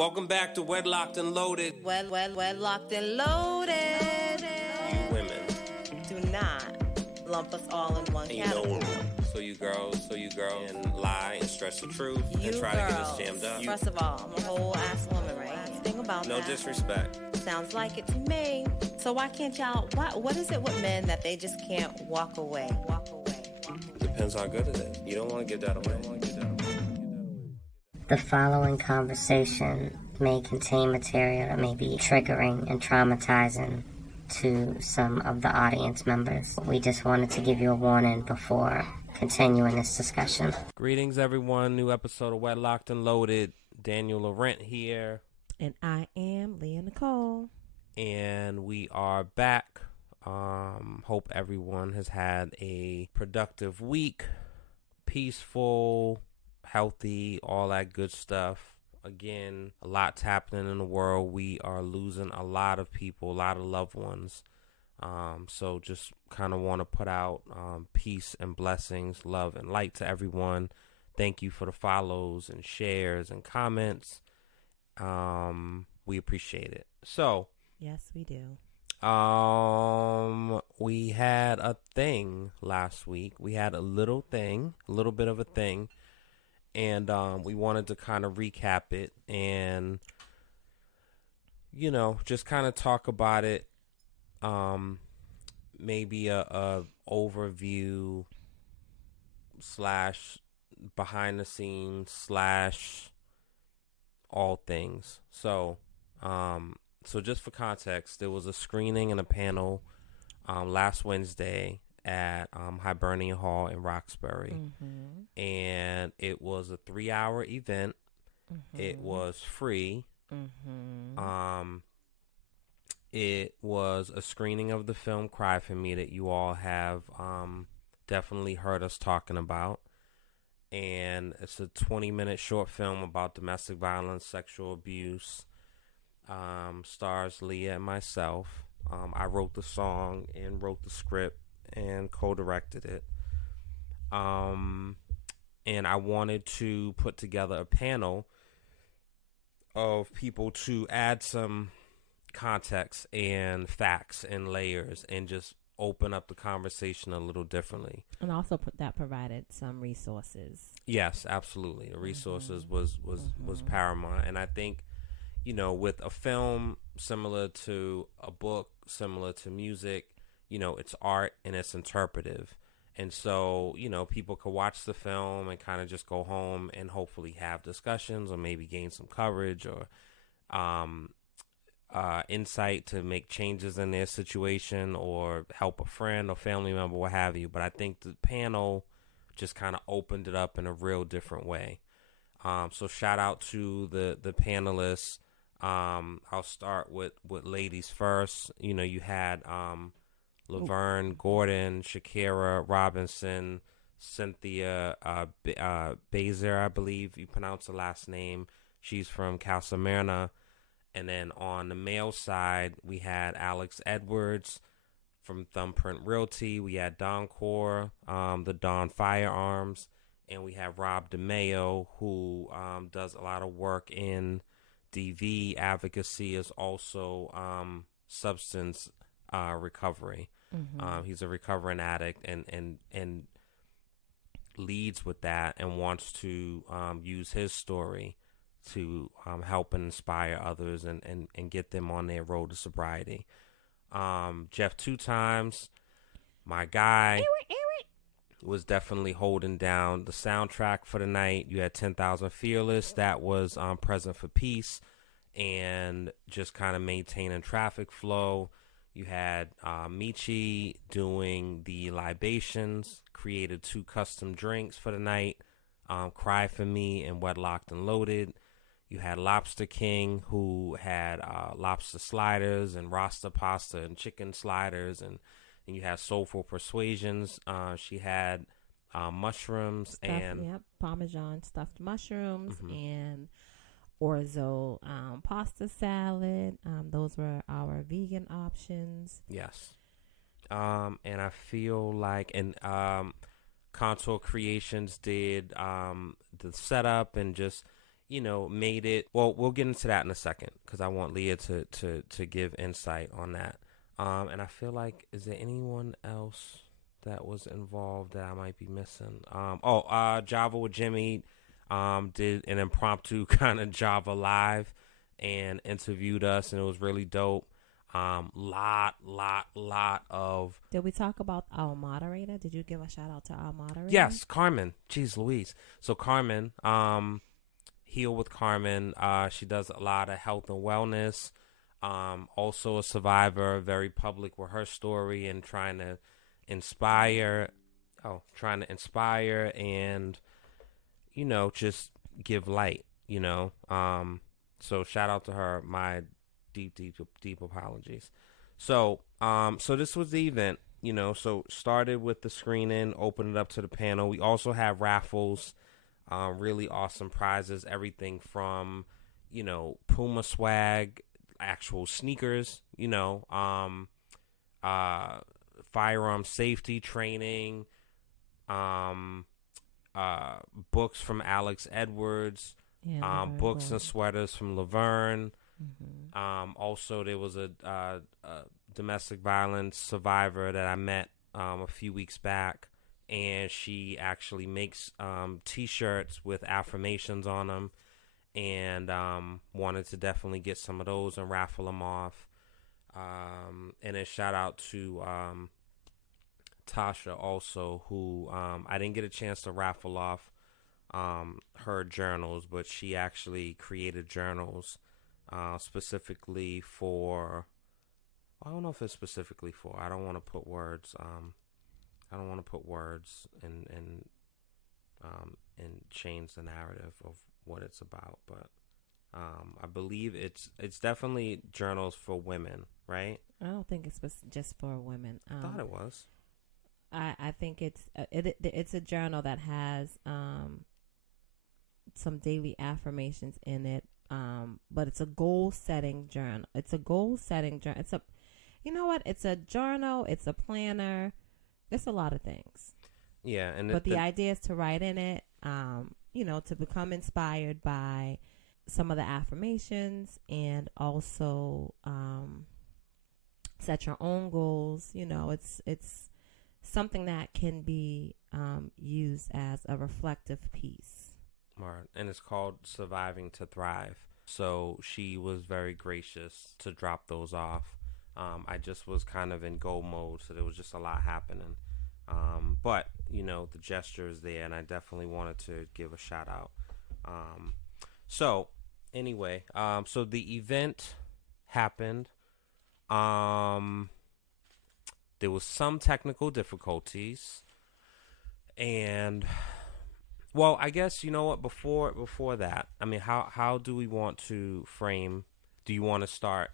Welcome back to Wedlocked and Loaded. Wedlocked and Loaded. You women. Do not lump us all in one category. So you girls, and lie and stretch the truth and try girls, to get us jammed up. First of all, I'm a whole ass woman, right? Think about no that. No disrespect. Sounds like it to me. So why can't y'all, what is it with men that they just can't walk away? Depends how good it is. You don't want to give that away. The following conversation may contain material that may be triggering and traumatizing to some of the audience members. We just wanted to give you a warning before continuing this discussion. Greetings, everyone. New episode of Wedlocked and Loaded. Daniel Laurent here. And I am Leah Nicole. And we are back. Hope everyone has had a productive week, peaceful, healthy, all that good stuff. Again, a lot's happening in the world. We are losing a lot of people, a lot of loved ones. So just kind of want to put out peace and blessings, love and light to everyone. Thank you for the follows and shares and comments. We appreciate it. So, yes, we do. We had a thing last week. We had a little bit of a thing. And we wanted to kind of recap it and, just kind of talk about it. Maybe a overview / behind the scenes / all things. So just for context, there was a screening and a panel last Wednesday at Hibernian Hall in Roxbury. Mm-hmm. And it was a 3-hour event. Mm-hmm. It was free. Mm-hmm. It was a screening of the film Cry For Me that you all have definitely heard us talking about. And it's a 20-minute short film about domestic violence, sexual abuse. Stars Leah and myself. I wrote the song and wrote the script and co-directed it. And I wanted to put together a panel of people to add some context and facts and layers and just open up the conversation a little differently. And also that provided some resources. Yes, absolutely. The resources was paramount. And I think, with a film similar to a book, similar to music, it's art and it's interpretive. And so, people could watch the film and kind of just go home and hopefully have discussions or maybe gain some coverage or insight to make changes in their situation or help a friend or family member, what have you. But I think the panel just kind of opened it up in a real different way. So shout out to the panelists. I'll start with ladies first. You had Laverne Gordon, Shakira Robinson, Cynthia Bazer, I believe you pronounce the last name. She's from Casamyrna. And then on the male side, we had Alex Edwards from Thumbprint Realty. We had Don Core, the Don Firearms. And we have Rob DeMeo, who does a lot of work in DV advocacy, is also substance recovery. Mm-hmm. He's a recovering addict and leads with that and wants to use his story to help and inspire others and get them on their road to sobriety. Jeff Two Times, my guy, was definitely holding down the soundtrack for the night. You had 10,000 Fearless that was present for peace and just kind of maintaining traffic flow. You had Michi doing the libations, created 2 custom drinks for the night, Cry For Me and Wedlocked and Loaded. You had Lobster King, who had lobster sliders and Rasta pasta and chicken sliders. And you had Soulful Persuasions. She had mushrooms Parmesan stuffed mushrooms and orzo pasta salad. Those were our vegan options. Yes. And I feel like Contour Creations did the setup and just made it. Well, we'll get into that in a second because I want Leah to give insight on that. And I feel like, is there anyone else that was involved that I might be missing? Java with Jimmy did an impromptu kind of Java live and interviewed us, and it was really dope. Lot of. Did we talk about our moderator? Did you give a shout out to our moderator? Yes, Carmen. Jeez Louise. So Carmen, Heal with Carmen. She does a lot of health and wellness. Also a survivor, very public with her story and trying to inspire and, just give light, so shout out to her. My deep apologies. So this was the event, so started with the screening, opened it up to the panel. We also have raffles, really awesome prizes, everything from, Puma swag, actual sneakers, firearm safety training, books from Alex Edwards, books and sweaters from Laverne. Mm-hmm. Also, there was a domestic violence survivor that I met a few weeks back, and she actually makes T-shirts with affirmations on them, and wanted to definitely get some of those and raffle them off. And a shout out to Tasha also, who I didn't get a chance to raffle off her journals, but she actually created journals specifically for, I don't know if it's specifically for, I don't want to put words and change the narrative of what it's about, but I believe it's definitely journals for women, right? I don't think it's just for women. I thought it was. I think it's a journal that has some daily affirmations in it, but it's a goal-setting journal. It's a It's a journal. It's a planner. It's a lot of things. Yeah, but the idea is to write in it, to become inspired by some of the affirmations, and also set your own goals. It's something that can be used as a reflective piece. Right. And it's called Surviving to Thrive. So she was very gracious to drop those off. I just was kind of in go mode, so there was just a lot happening. But, the gesture is there, and I definitely wanted to give a shout out. So, anyway, so the event happened. There was some technical difficulties, and, well, I guess, you know what, before that, I mean, how do we want to frame? Do you want to start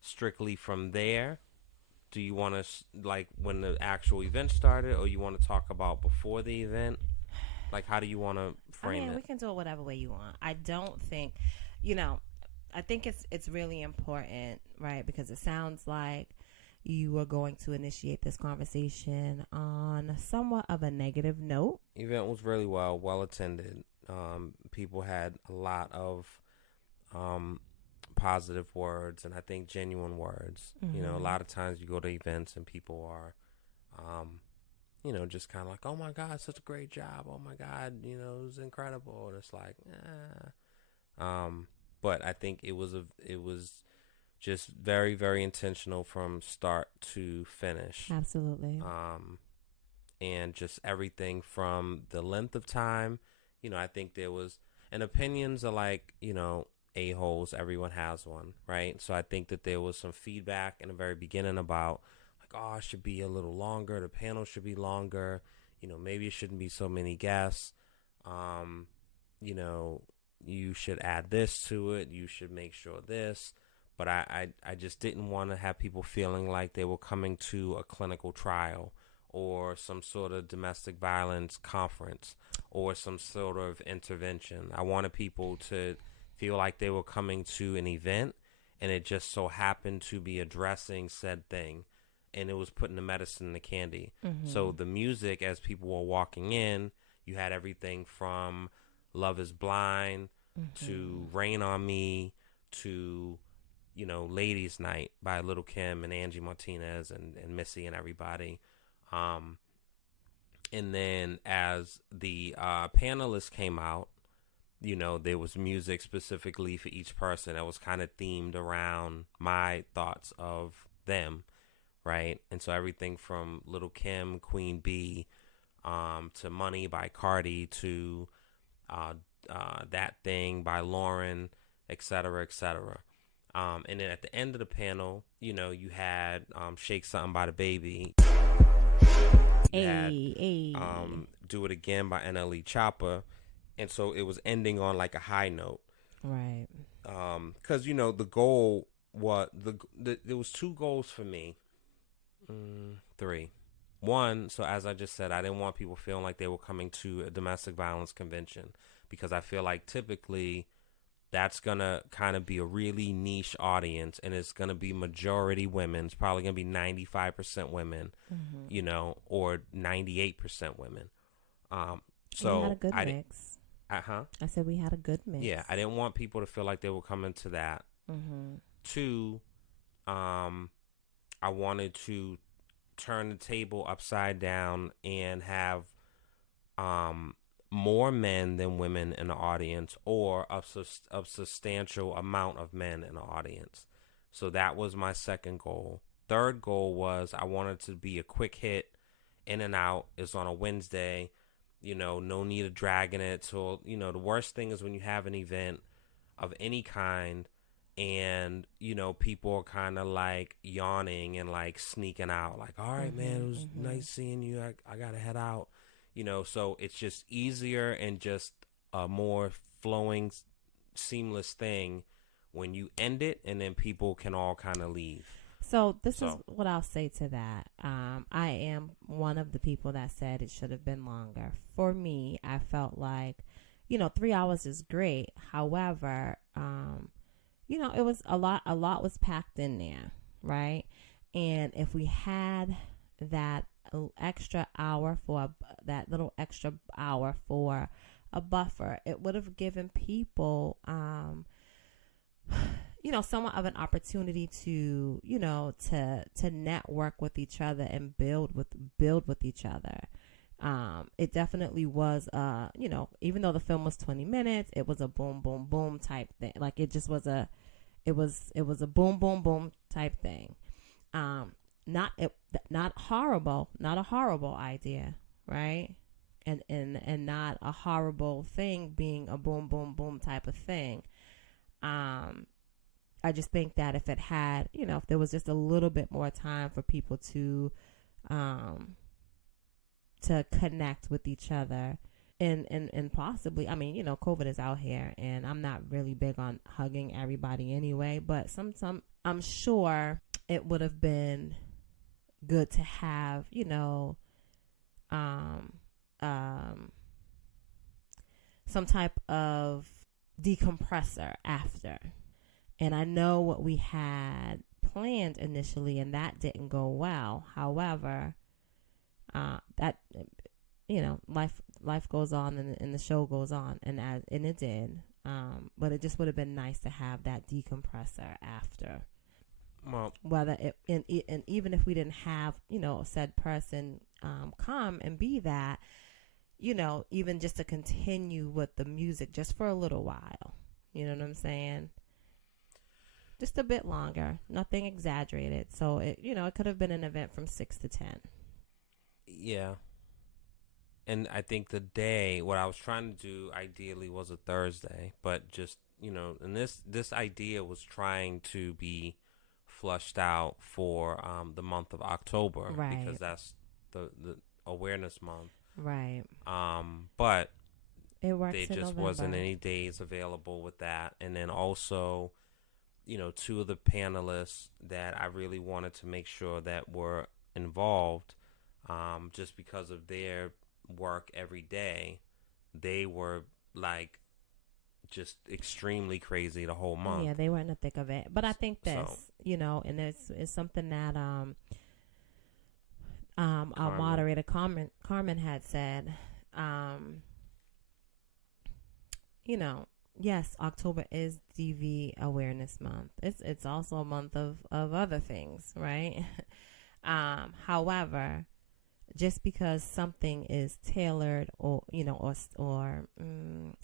strictly from there? Do you want to, like, when the actual event started, or you want to talk about before the event? Like, how do you want to frame it? We can do it whatever way you want. I don't think, I think it's really important, right? Because it sounds like you are going to initiate this conversation on somewhat of a negative note. Event was really well attended. People had a lot of positive words, and I think genuine words. Mm-hmm. A lot of times you go to events and people are, just kind of like, oh my God, such a great job. Oh my God, it was incredible. And it's like, but I think it was just very, very intentional from start to finish. Absolutely. And just everything from the length of time, I think there was, and opinions are like, a-holes, everyone has one, right? So I think that there was some feedback in the very beginning about, like, oh, it should be a little longer, the panel should be longer, maybe it shouldn't be so many guests, you should add this to it, you should make sure this, but I just didn't want to have people feeling like they were coming to a clinical trial or some sort of domestic violence conference or some sort of intervention. I wanted people to feel like they were coming to an event, and it just so happened to be addressing said thing, and it was putting the medicine in the candy. Mm-hmm. So the music, as people were walking in, you had everything from Love is Blind, to Rain on Me, to, Ladies Night by Little Kim and Angie Martinez and Missy and everybody. And then as the panelists came out, there was music specifically for each person that was kind of themed around my thoughts of them, right? And so everything from Little Kim, Queen Bee, to Money by Cardi, to That Thing by Lauren, et cetera, et cetera. And then at the end of the panel, you had Shake Something by the Baby. You had Do It Again by NLE Chopper. And so it was ending on like a high note. Right. Because, the goal was, there was two goals for me. Three. One, so as I just said, I didn't want people feeling like they were coming to a domestic violence convention, because I feel like typically that's going to kind of be a really niche audience, and it's going to be majority women. It's probably going to be 95% women, or 98% women. So we had a good mix. I said we had a good mix. Yeah, I didn't want people to feel like they were coming to that. Two, I wanted to turn the table upside down and have more men than women in the audience, or a substantial amount of men in the audience. So that was my second goal. Third goal was I wanted to be a quick hit, in and out. It's on a Wednesday, no need of dragging it. So, the worst thing is when you have an event of any kind and, people are kind of like yawning and like sneaking out, like, all right, man, it was nice seeing you. I got to head out. So it's just easier and just a more flowing, seamless thing when you end it, and then people can all kind of leave. So this is what I'll say to that. I am one of the people that said it should have been longer. For me, I felt like, 3 hours is great. However, it was a lot was packed in there, right? And if we had that extra hour that little extra hour for a buffer, it would have given people, somewhat of an opportunity to, to network with each other and build with each other. It definitely was, even though the film was 20 minutes, it was a boom, boom, boom type thing. Like it just was it was a boom, boom, boom type thing. Not a horrible idea, right? And not a horrible thing being a boom, boom, boom type of thing. I just think that if it had, if there was just a little bit more time for people to connect with each other and possibly, COVID is out here, and I'm not really big on hugging everybody anyway, but some I'm sure it would have been good to have, some type of decompressor after. And I know what we had planned initially, and that didn't go well. However, that, life goes on, and the show goes on, and it did. But it just would have been nice to have that decompressor after. Well, whether and even if we didn't have, said person come and be that, even just to continue with the music just for a little while. You know what I'm saying? Just a bit longer, nothing exaggerated. So it could have been an event from 6 to 10. Yeah. And I think what I was trying to do ideally was a Thursday, but just, and this idea was trying to be flushed out for the month of October, right? Because that's the awareness month, right? But it works. There just wasn't any days available with that, and then also, two of the panelists that I really wanted to make sure that were involved, just because of their work every day, they were like just extremely crazy the whole month. Yeah, they were in the thick of it. But I think this, and it's something that our moderator Carmen had said, yes, October is DV Awareness Month. It's also a month of other things, right? However, just because something is tailored or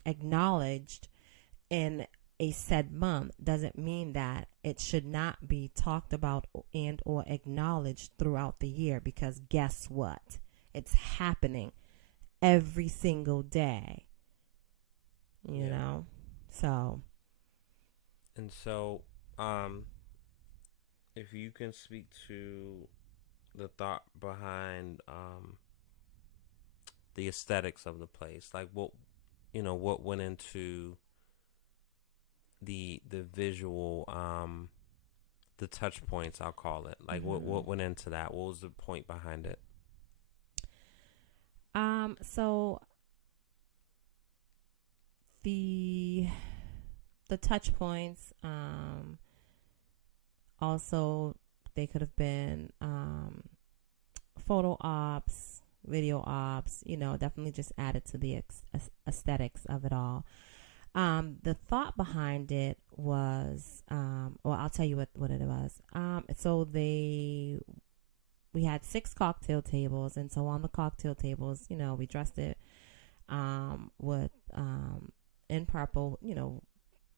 acknowledged in a said month doesn't mean that it should not be talked about and or acknowledged throughout the year, because guess what? It's happening every single day, you know? So. And so, if you can speak to the thought behind the aesthetics of the place, like what went into the visual, the touch points, I'll call it, like what went into that, what was the point behind it? So the touch points, also they could have been photo ops, video ops, definitely just added to the aesthetics of it all. The thought behind it was, well, I'll tell you what it was. So we had 6 cocktail tables, and so on the cocktail tables, we dressed it with in purple,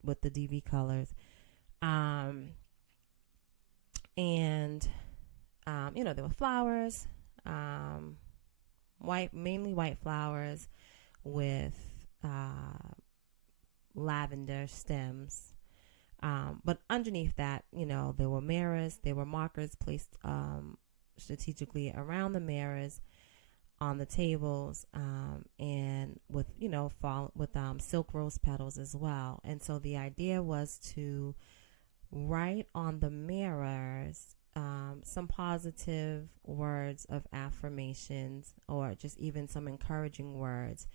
with the DV colors, and there were flowers, mainly white flowers with lavender stems. But underneath that, there were mirrors, there were markers placed strategically around the mirrors, on the tables, and with silk rose petals as well. And so the idea was to write on the mirrors some positive words of affirmations, or just even some encouraging words,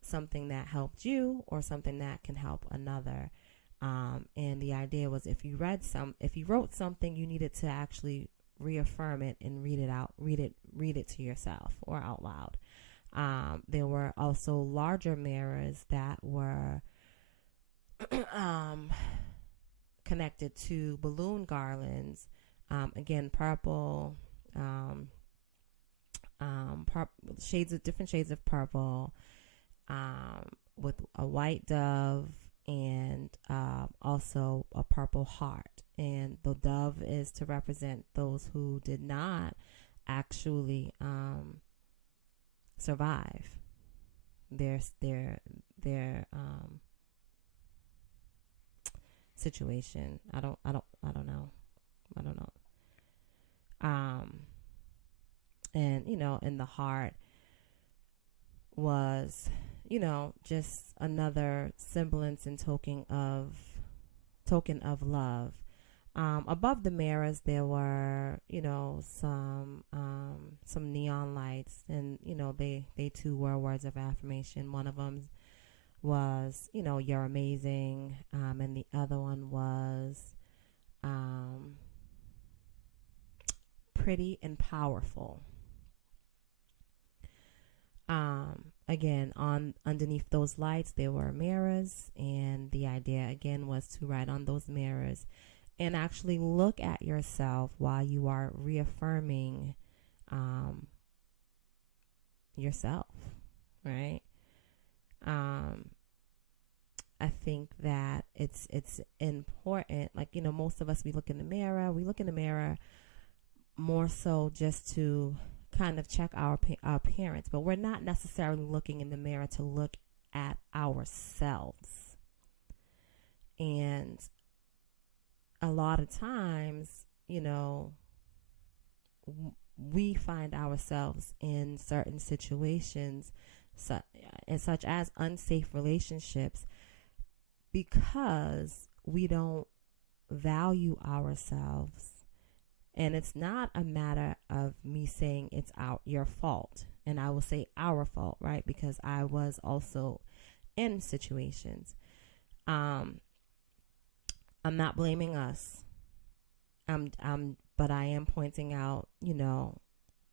something that helped you or something that can help another. And the idea was, if you wrote something, you needed to actually reaffirm it and read it to yourself or out loud. There were also larger mirrors that were connected to balloon garlands, again purple, different shades of purple, with a white dove, and also a purple heart. And the dove is to represent those who did not actually survive their situation. I don't know. And the heart was, just another semblance and token of love. Above the mirrors, there were, some neon lights, and, they too were words of affirmation. One of them was, you're amazing. And the other one was, pretty and powerful. Again, underneath those lights, there were mirrors, and the idea again was to write on those mirrors and actually look at yourself while you are reaffirming yourself, right? I think that it's important. Like, most of us, we look in the mirror more so just to kind of check our appearance, but we're not necessarily looking in the mirror to look at ourselves. And a lot of times, we find ourselves in certain situations, such as unsafe relationships, because we don't value ourselves. And it's not a matter of me saying it's your fault. And I will say our fault, right? Because I was also in situations. I'm not blaming us. But I am pointing out,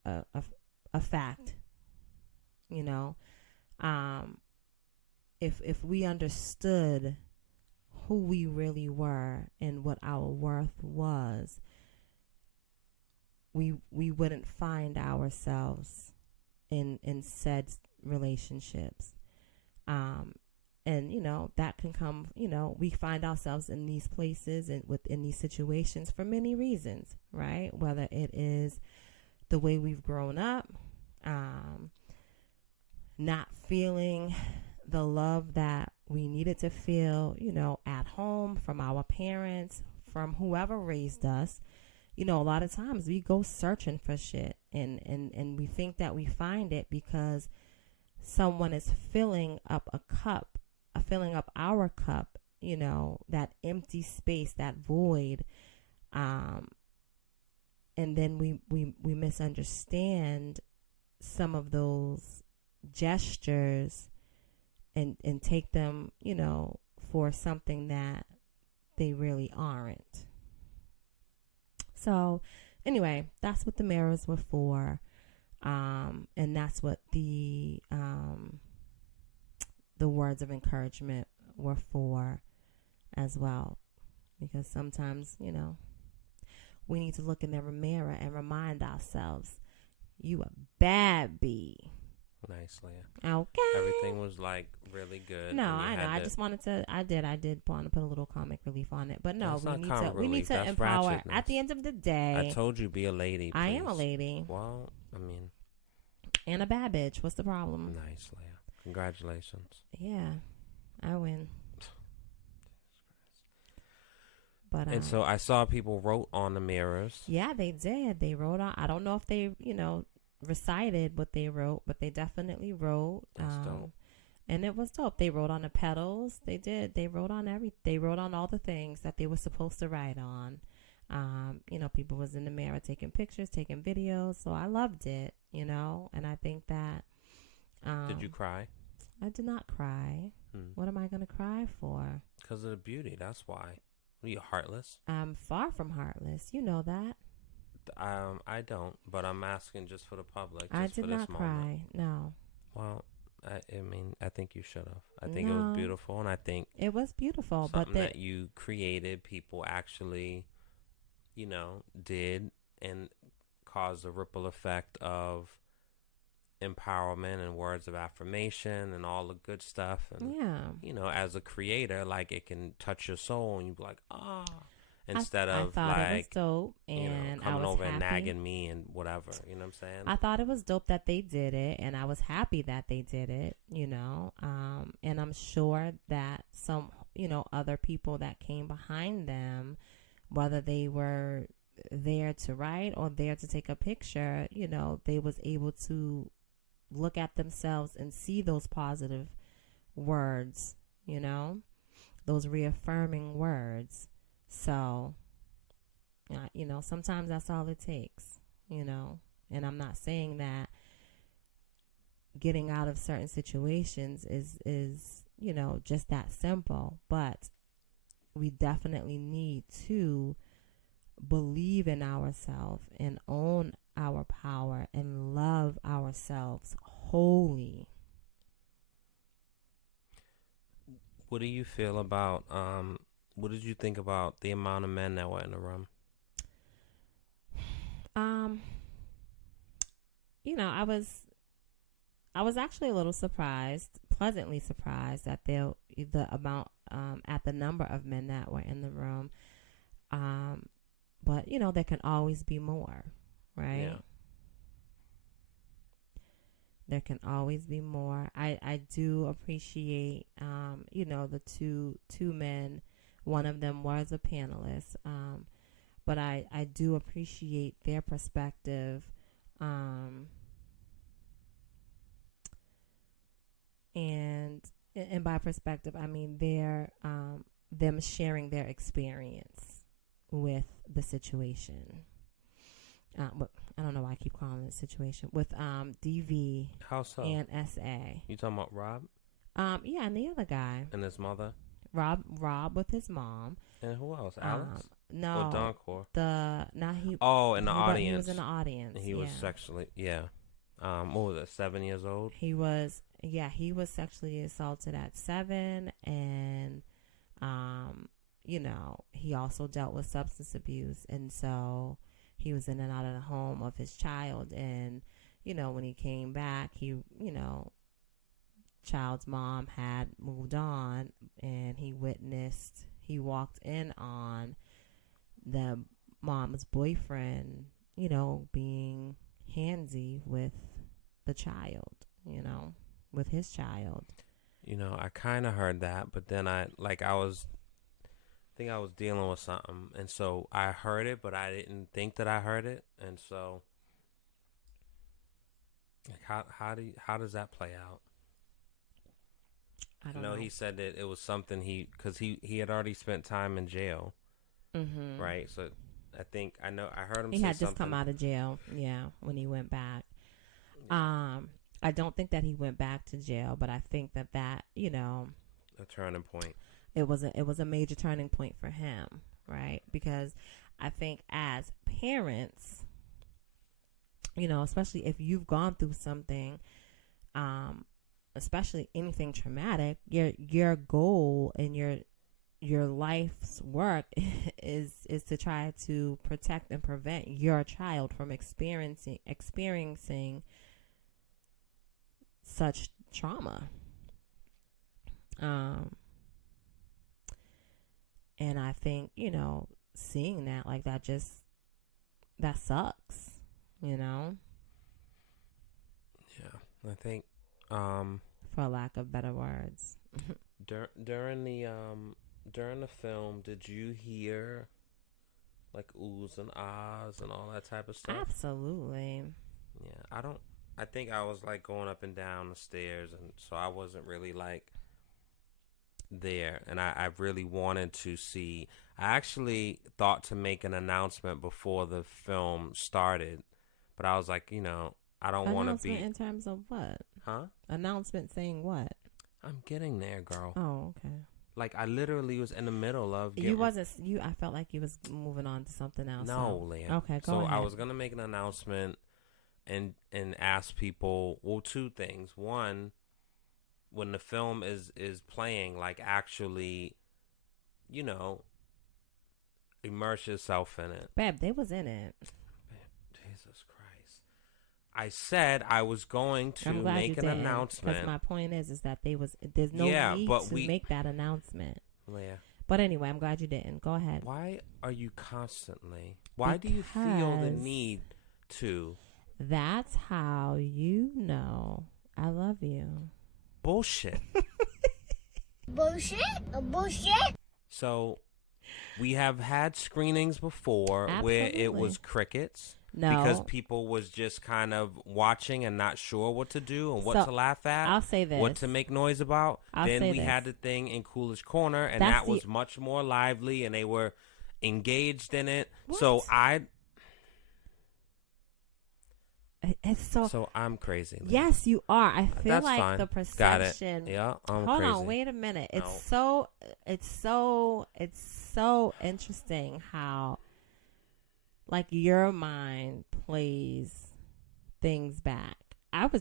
a fact. if we understood who we really were and what our worth was, we wouldn't find ourselves in said relationships. And that can come, we find ourselves in these places and within these situations for many reasons, right? Whether it is the way we've grown up, not feeling the love that we needed to feel, at home, from our parents, from whoever raised us. A lot of times we go searching for shit and we think that we find it because someone is filling up our cup, that empty space, that void. And then we misunderstand some of those gestures and take them, for something that they really aren't. So anyway, that's what the mirrors were for. And that's what the words of encouragement were for as well. Because sometimes, we need to look in the mirror and remind ourselves, you a bad bee. Nice, Leah. Okay. Everything was like really good. No, I know. I just wanted to. I did want to put a little comic relief on it, but no, we need to empower. Ratchetness. At the end of the day, I told you be a lady. Please. I am a lady. Well, I mean, and a bad bitch. What's the problem? Nice, Leah. Congratulations. Yeah, I win. But and so I saw people wrote on the mirrors. Yeah, they did. They wrote on. I don't know if they, recited what they wrote, but they definitely wrote. That's dope. And it was dope. They wrote on the petals. They did. They wrote on They wrote on all the things that they were supposed to write on. People was in the mirror taking pictures, taking videos. So I loved it, and I think that. Did you cry? I did not cry. What am I going to cry for? Because of the beauty. That's why. Are you heartless? I'm far from heartless. You know that. I don't, but I'm asking just for the public. I did not cry. No. Well, I think you should have. I think it was beautiful, and I think it was beautiful. Something that you created, people actually, did and caused a ripple effect of empowerment and words of affirmation and all the good stuff. And as a creator, like, it can touch your soul, and you be like, instead of I thought like, it was dope, and coming I was over happy. and nagging me and whatever, you know what I'm saying? I thought it was dope that they did it, and I was happy that they did it, and I'm sure that some, other people that came behind them, whether they were there to write or there to take a picture, they was able to look at themselves and see those positive words, those reaffirming words. So, sometimes that's all it takes, and I'm not saying that getting out of certain situations is just that simple, but we definitely need to believe in ourselves and own our power and love ourselves wholly. What do you feel about, what did you think about the amount of men that were in the room? I was actually a little surprised, pleasantly surprised at the amount, at the number of men that were in the room. But there can always be more, right? Yeah. There can always be more. I do appreciate, the two men. One of them was a panelist, but I do appreciate their perspective, and by perspective, I mean their them sharing their experience with the situation. But I don't know why I keep calling it a situation with DV. How so? And SA. You talking about Rob? Yeah, and the other guy. And his mother? Rob with his mom. And who else? Alex? No. Or Doncor? In the audience. He was in the audience. And he was sexually, what was it, 7 years old? He was yeah, he was sexually assaulted at 7, and you know, he also dealt with substance abuse, and so he was in and out of the home of his child. And you know, when he came back, he, you know, child's mom had moved on, and he walked in on the mom's boyfriend, you know, being handsy with the child, you know, with his child. You know, I kind of heard that, but then I think I was dealing with something, and so I heard it, but I didn't think that I heard it, and so like, how does that play out? I don't know. He said that it was something because he had already spent time in jail, right? So I think I heard him. He say had just something. come out of jail, yeah, when he went back. I don't think that he went back to jail, but I think that you know, a turning point. It was a major turning point for him, right? Because I think as parents, you know, especially if you've gone through something, especially anything traumatic, your goal and your life's work is to try to protect and prevent your child from experiencing such trauma. And I think, you know, seeing that like that that sucks, you know. Yeah, I think for lack of better words. during the film, did you hear like oohs and ahs and all that type of stuff? Absolutely. Yeah, I think I was like going up and down the stairs, and so I wasn't really like there, and I really wanted to see. I actually thought to make an announcement before the film started, but I was like, you know, I don't want to be in terms of what? Huh? Announcement saying what? I'm getting there, girl. Oh, okay. Like I literally was in the middle of I felt like you was moving on to something else. No, so. Leah. Okay, go ahead. So I was gonna make an announcement and ask people, well, two things. One, when the film is playing, like actually, you know, immerse yourself in it. Babe, they was in it. Jesus Christ. I said I was going to make an announcement. Because my point is that there's no need to make that announcement. Leah. But anyway, I'm glad you didn't. Go ahead. Why are you why do you feel the need to? That's how you know I love you. Bullshit. Bullshit? Bullshit? So, we have had screenings before where it was crickets. No. Because people was just kind of watching and not sure what to do and what to laugh at. I'll say this. What to make noise about. Then we had the thing in Coolidge Corner, and that was much more lively, and they were engaged in it. What? So I'm crazy. Leah. Yes, you are. I feel That's like fine. the perception. Got it. Yeah, I'm Hold crazy. on, wait a minute. No. It's so interesting how like your mind plays things back. I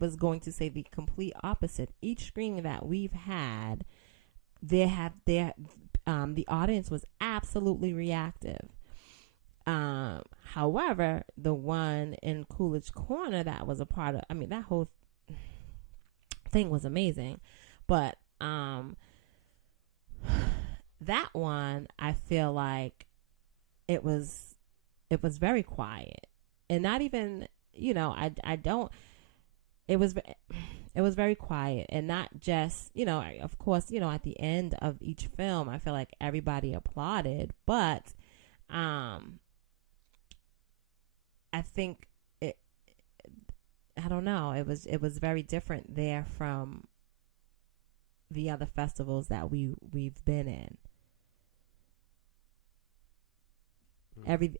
was going to say the complete opposite. Each screening that we've had, the audience was absolutely reactive. However, the one in Coolidge Corner that was a part of, I mean, that whole thing was amazing, but that one, I feel like it was very quiet, and not even, you know, it was very quiet, and not just, you know, of course, you know, at the end of each film, I feel like everybody applauded, but I think I don't know. It was very different there from the other festivals that we've been in.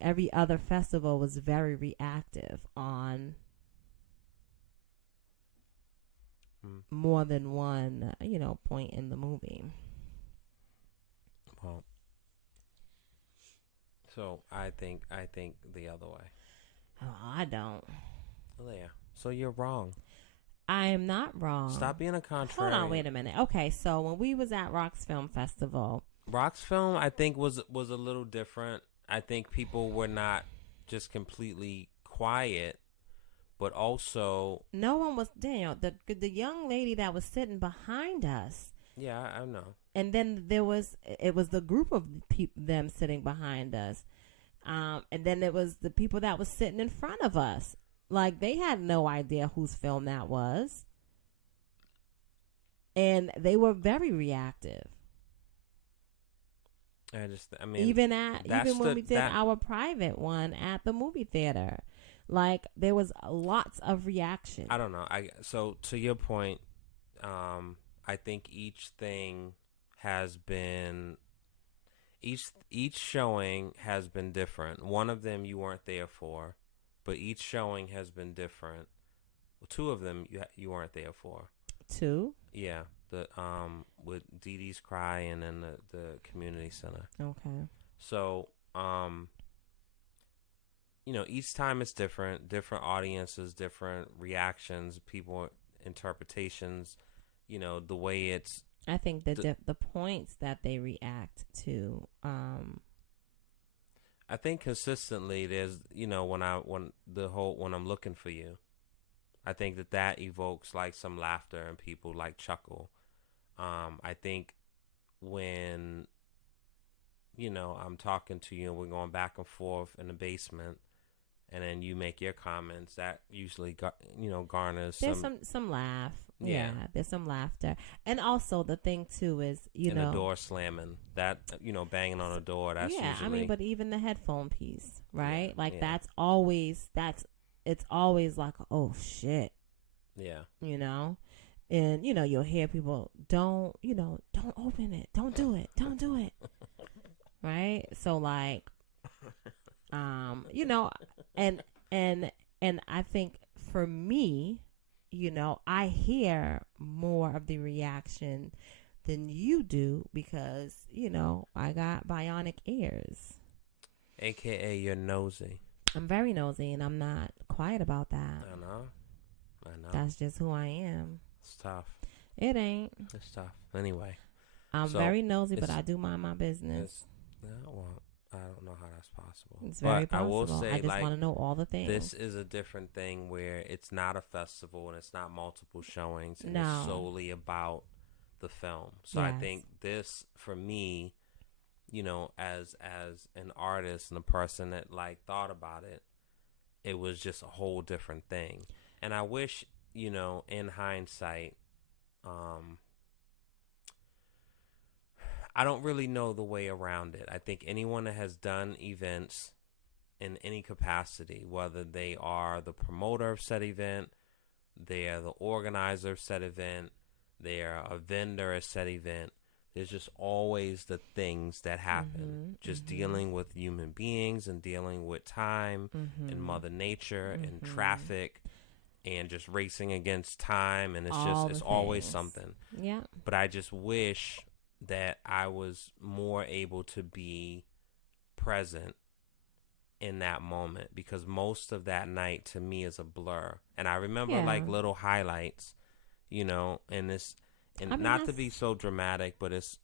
Every other festival was very reactive on more than one, you know, point in the movie. Well, so I think the other way. Oh, I don't. Leah, so you're wrong. I am not wrong. Stop being a contrarian. Hold on, wait a minute. Okay, so when we was at Rock's Film Festival, Rock's Film, I think was a little different. I think people were not just completely quiet, but also no one was, Daniel, the young lady that was sitting behind us. Yeah, I know. And then it was the group of them sitting behind us. And then it was the people that was sitting in front of us. Like, they had no idea whose film that was. And they were very reactive. I mean, even when we did our private one at the movie theater, like, there was lots of reaction. I don't know. So to your point, I think each thing has been each showing has been different. One of them you weren't there for, but each showing has been different. Well, two of them you weren't there for. Two? Yeah. The with Dee Dee's Cry and then the community center. Okay. So, each time it's different audiences, different reactions, people interpretations, the way it's. I think the points that they react to. I think consistently there's, when I'm looking for you, I think that evokes like some laughter and people like chuckle. I think when, I'm talking to you and we're going back and forth in the basement, and then you make your comments, that usually, garners some laugh. Yeah, there's some laughter. And also the thing too is, the door slamming, that, banging on the door. That's usually, but even the headphone piece, right? It's always like, oh shit. Yeah. And you'll hear people, don't open it, don't do it. Right? So like, and I think for me, I hear more of the reaction than you do because, I got bionic ears. AKA you're nosy. I'm very nosy, and I'm not quiet about that. I know. That's just who I am. It's tough. It ain't. It's tough. Anyway. I'm very nosy, but I do mind my business. Well, I don't know how that's possible. It's very possible. I will say, I just want to know all the things. This is a different thing where it's not a festival and it's not multiple showings. And it's solely about the film. So I think this, for me, as an artist and a person that like thought about it, it was just a whole different thing. And I wish, in hindsight, I don't really know the way around it. I think anyone that has done events in any capacity, whether they are the promoter of said event, they are the organizer of said event, they are a vendor of said event, there's just always the things that happen. Just dealing with human beings and dealing with time and Mother Nature and traffic and just racing against time. And it's always something. Yeah. But I just wish that I was more able to be present in that moment, because most of that night to me is a blur. And I remember like little highlights, and this. And not to be so dramatic, but it's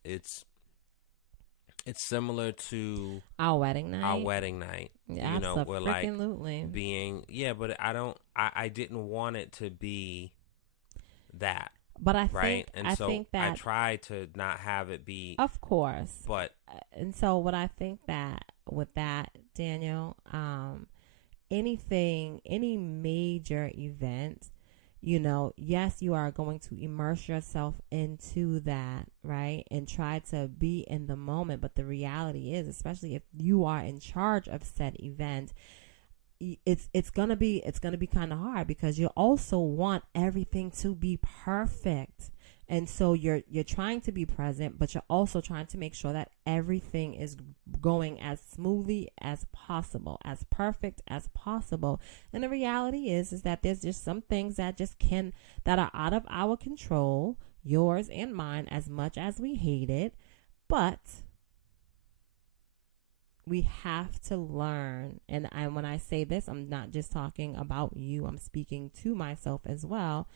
similar to our wedding night. Yeah, we're like being but I didn't want it to be that. But I right? think and I so think that I try to not have it be, of course. But and so what I think that with that, Daniel, any major event, yes, you are going to immerse yourself into that, right? And try to be in the moment. But the reality is, especially if you are in charge of said event, it's gonna be kind of hard, because you also want everything to be perfect. And so you're trying to be present, but you're also trying to make sure that everything is going as smoothly as possible, as perfect as possible. And the reality is that there's just some things that that are out of our control, yours and mine, as much as we hate it. But we have to learn. And when I say this, I'm not just talking about you. I'm speaking to myself as well.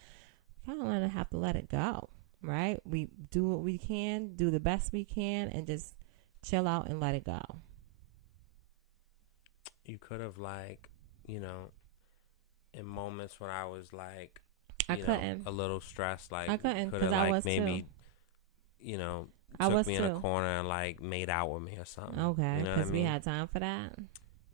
kind of have to let it go, right? We do what we can, do the best we can, and just chill out and let it go. You could have, like, you know, in moments when I was like, I couldn't. a little stressed, like, I couldn't could because have, I like, was maybe, too. you know, I took was me in a too. corner and, like, made out with me or something. Okay, you know because what I mean? we had time for that.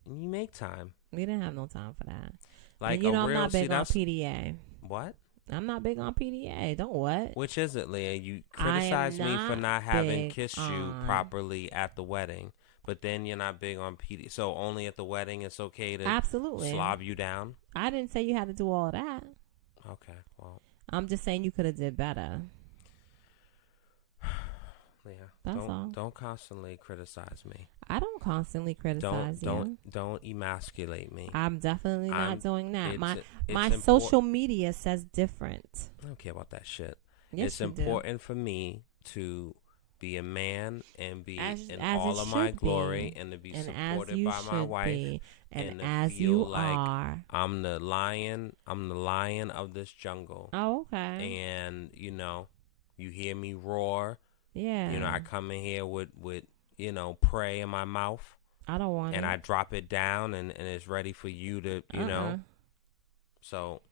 You make time. We didn't have no time for that. Like, and you know, I'm not big on that's PDA. what? I'm not big on PDA. Don't what? Which is it, Leah? You criticize me for not having kissed you properly at the wedding, but then you're not big on PDA. So only at the wedding it's okay to absolutely slob you down? I didn't say you had to do all of that. Okay, well. I'm just saying you could have did better. Yeah, don't constantly criticize me. I don't constantly criticize you. Don't emasculate me. I'm definitely not doing that. My it's social media says different. I don't care about that shit. Yes, it's you important for me to be a man and be in all of my glory and to be supported by my wife and to as feel you like are. I'm the lion of this jungle. Oh, okay. And you hear me roar. Yeah. I come in here with prey in my mouth. I don't want and it. I drop it down and it's ready for you to, So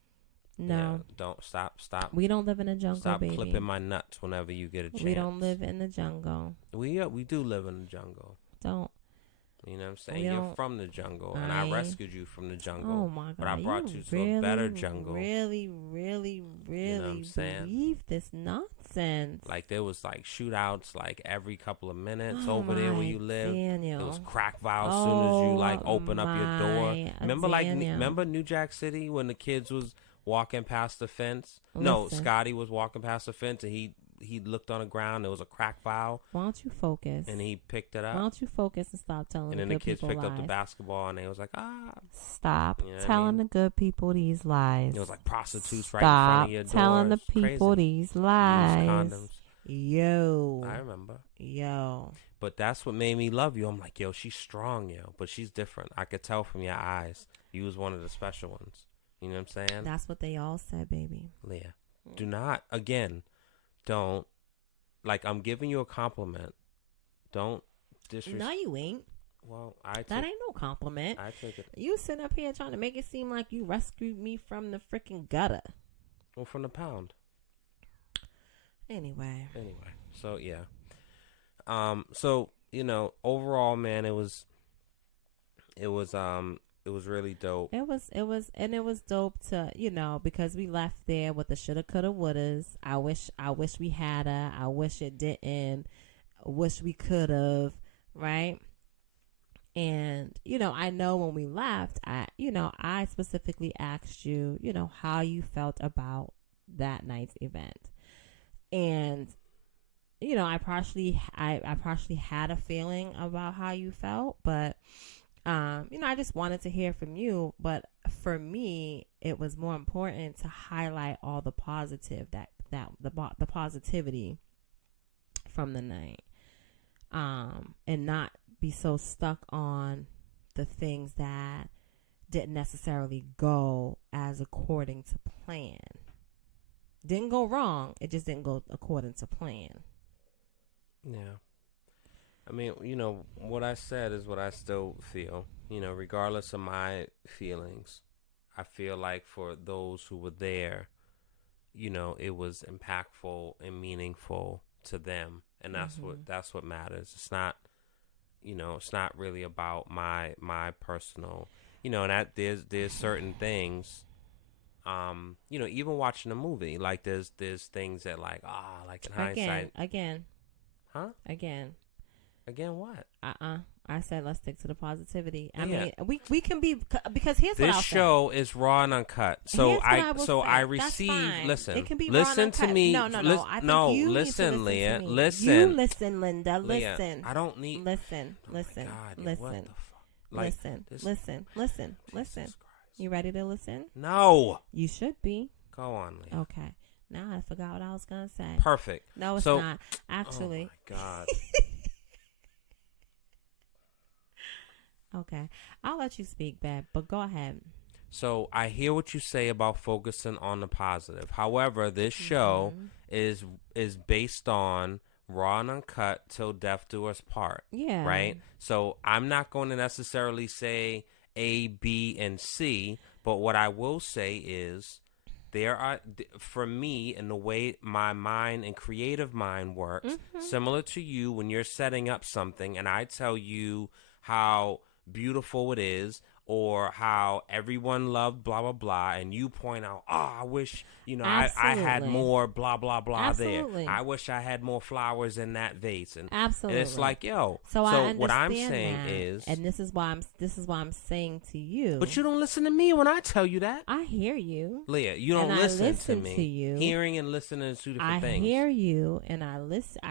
no. Yeah, don't stop. We don't live in a jungle, stop baby. clipping my nuts whenever you get a chance. We don't live in the jungle. We do live in the jungle. Don't. You know what I'm saying? You're from the jungle, and I rescued you from the jungle. Oh my God! But I brought you to a better jungle. Really believe this nonsense. Like there was like shootouts like every couple of minutes over there where you live. Daniel. There was crack vows as soon as you like open up your door. Remember New Jack City when the kids was walking past the fence? Listen. No, Scotty was walking past the fence and he looked on the ground. There was a crack vial. Why don't you focus? And he picked it up. Why don't you focus and stop telling and then the kids picked lies. up the basketball and they was like, Stop telling the good people these lies. It was like prostitutes right in front of your door. Stop telling the people these lies. Use condoms. Yo. I remember. Yo. But that's what made me love you. I'm like, yo, she's strong, yo. But she's different. I could tell from your eyes. You was one of the special ones. You know what I'm saying? That's what they all said, baby. Leah, do not, again, don't. Like, I'm giving you a compliment. Don't disrespect. No, you ain't. Well, that ain't no compliment. I take it. You sitting up here trying to make it seem like you rescued me from the freaking gutter. Well, from the pound. Anyway. So, yeah. So, overall, man, it was really dope. It was dope to, because we left there with the shoulda, coulda, wouldas. I wish we had her. I wish it didn't. I wish we could have, right? And, I know when we left, I specifically asked you, how you felt about that night's event. And, I partially had a feeling about how you felt, but I just wanted to hear from you. But for me, it was more important to highlight all the positive the positivity from the night, and not be so stuck on the things that didn't necessarily go as according to plan. Didn't go wrong. It just didn't go according to plan. Yeah. I mean, what I said is what I still feel. Regardless of my feelings, I feel like for those who were there, it was impactful and meaningful to them, and that's what matters. It's not, it's not really about my personal, and that there's certain things, even watching a movie, like there's things that like in hindsight again, huh? Again, what? I said let's stick to the positivity. I mean, we can be, because here's what I'll say. This show is raw and uncut. So I receive. Listen, it can be listen to me. No. I think you listen, need to Leah. to me. Listen. You listen, Linda. Leah, listen. I don't need. Listen. Oh Listen. God, Listen. what the fuck? Like, Listen. You ready to listen? No. You should be. Go on, Leah. Okay. Now I forgot what I was gonna say. Perfect. No, it's not. Actually. Oh my God. Okay, I'll let you speak, babe, but go ahead. So I hear what you say about focusing on the positive. However, this show is based on raw and uncut till death do us part. Yeah. Right? So I'm not going to necessarily say A, B, and C, but what I will say is there are, for me, in the way my mind and creative mind works, similar to you when you're setting up something and I tell you how beautiful it is, or how everyone loved blah, blah, blah, and you point out, oh, I wish, I had more blah, blah, blah there. I wish I had more flowers in that vase. And it's like, yo. So I what I'm understand saying that, is. and this is why I'm saying to you. But you don't listen to me when I tell you that. I hear you. Leah, you don't listen to me. To you. Hearing and listening is two different things. I hear you, and I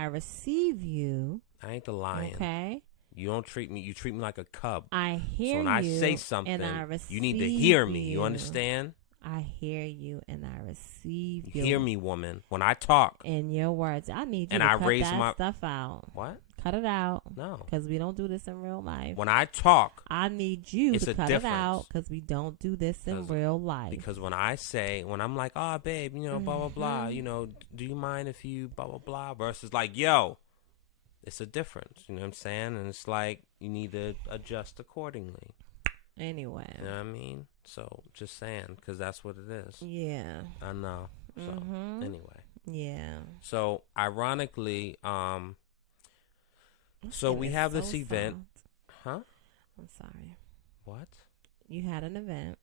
receive you. I ain't the lion. Okay. You don't treat me. You treat me like a cub. I hear you. So when I say something, and I receive you need to hear me. You understand? I hear you and I receive you. Hear me, woman. When I talk. In your words, I need you to cut that stuff out. What? Cut it out. No. Because we don't do this in real life. When I talk. I need you to cut it out because we don't do this in real life. Because when I'm like, oh, babe, blah, blah, blah, do you mind if you blah, blah, blah, versus like, yo. It's a difference, you know what I'm saying? And it's like you need to adjust accordingly. Anyway. You know what I mean? So, just saying, because that's what it is. Yeah. I know. So, anyway. Yeah. So, ironically, so we have this event. Huh? I'm sorry. What? You had an event.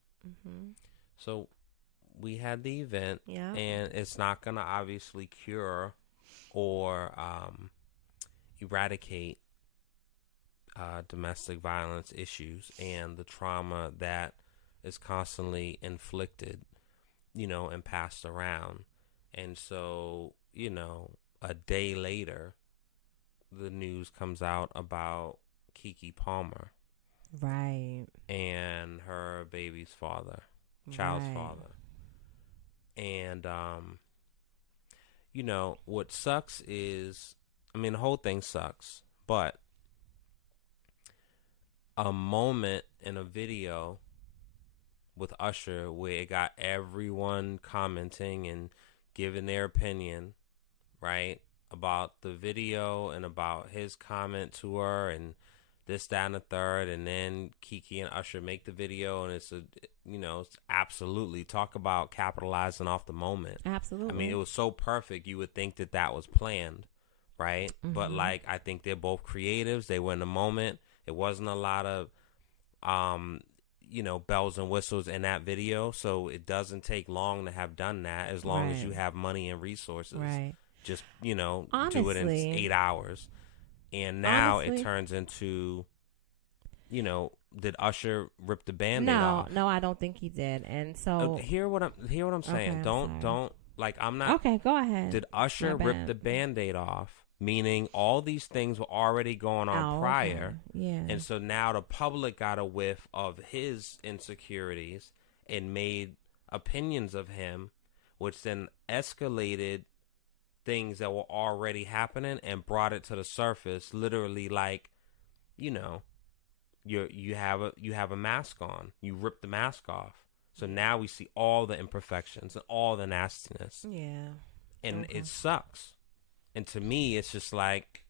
So, we had the event. Yeah. And it's not going to obviously cure or eradicate domestic violence issues and the trauma that is constantly inflicted, and passed around. And so, a day later, the news comes out about Keke Palmer. Right. And her baby's father, child's father. And, what sucks is, the whole thing sucks, but a moment in a video with Usher where it got everyone commenting and giving their opinion, right, about the video and about his comment to her and this, that, and the third, and then Keke and Usher make the video, and it's it's absolutely, talk about capitalizing off the moment. Absolutely. It was so perfect, you would think that was planned. Right? But I think they're both creatives. They were in the moment. It wasn't a lot of, bells and whistles in that video. So it doesn't take long to have done that as long as you have money and resources. Right. Just, Honestly, do it in 8 hours. And now it turns into, did Usher rip the Band-Aid off? No, I don't think he did. And so hear what I'm saying. Okay, Don't I'm not. Okay, go ahead. Did Usher rip the Band-Aid off? Meaning all these things were already going on prior. Okay. Yeah. And so now the public got a whiff of his insecurities and made opinions of him, which then escalated things that were already happening and brought it to the surface. Literally, like, you have a mask on. You rip the mask off. So now we see all the imperfections and all the nastiness. Yeah. And it sucks. And to me, it's just like,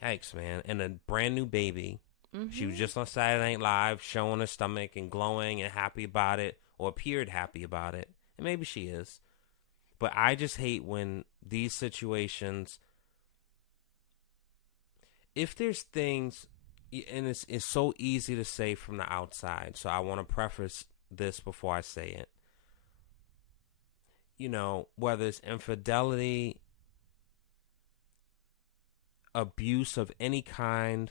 yikes, man. And a brand new baby. She was just on Saturday Night Live showing her stomach and glowing and happy about it, or appeared happy about it. And maybe she is. But I just hate when these situations, if there's things, and it's so easy to say from the outside, so I want to preface this before I say it. Whether it's infidelity, abuse of any kind,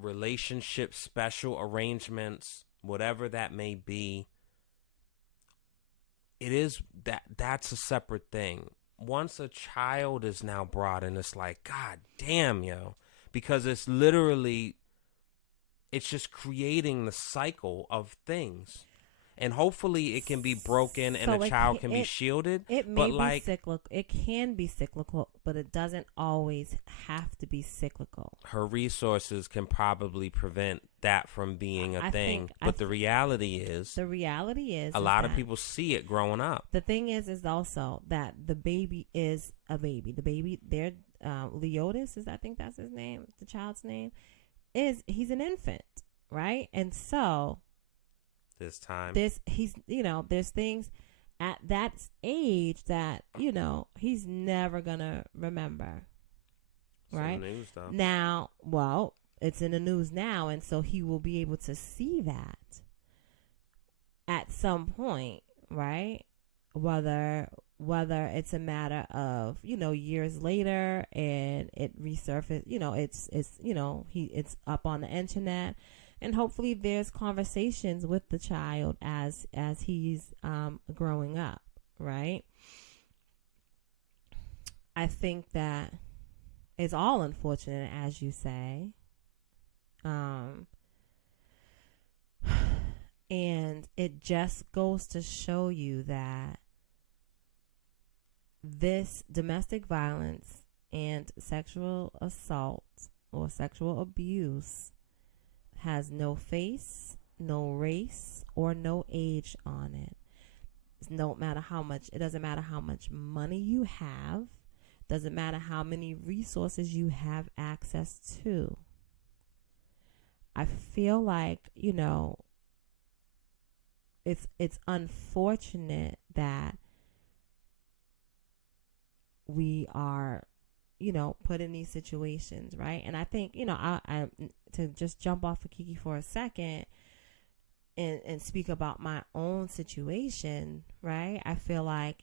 relationship, special arrangements, whatever that may be, that's a separate thing. Once a child is now brought in, it's like, God damn, yo, because it's literally, it's just creating the cycle of things. and hopefully it can be broken and So a child can be shielded. It may but be like cyclical. It can be cyclical, but it doesn't always have to be cyclical. her resources can probably prevent that from being a thing. But the reality is a lot of people see it growing up. The thing is also that the baby is a baby. The baby, Leotis, I think that's his name, the child's name, he's an infant, right? And so this time, there's things at that age that, he's never going to remember, right? It's in the news, though. Now, well, it's in the news now, and so he will be able to see that at some point, right? Whether it's a matter of, years later and it resurfaced, it's up on the internet, and hopefully there's conversations with the child as he's growing up, right? I think that it's all unfortunate, as you say. And it just goes to show you that this domestic violence and sexual assault or sexual abuse has no face, no race, or no age on it. It doesn't matter how much money you have. Doesn't matter how many resources you have access to. I feel like, it's unfortunate that we are, put in these situations, right? And I think, I to just jump off of Kiki for a second and speak about my own situation, right? I feel like,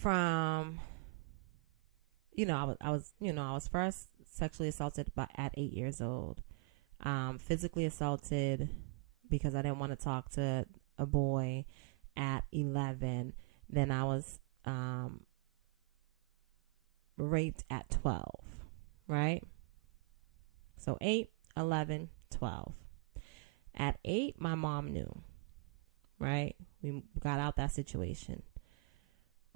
from, I was first sexually assaulted at 8 years old. Physically assaulted because I didn't want to talk to a boy at 11. Then I was raped at 12, right? So 8, 11, 12. At 8, my mom knew, right? We got out that situation.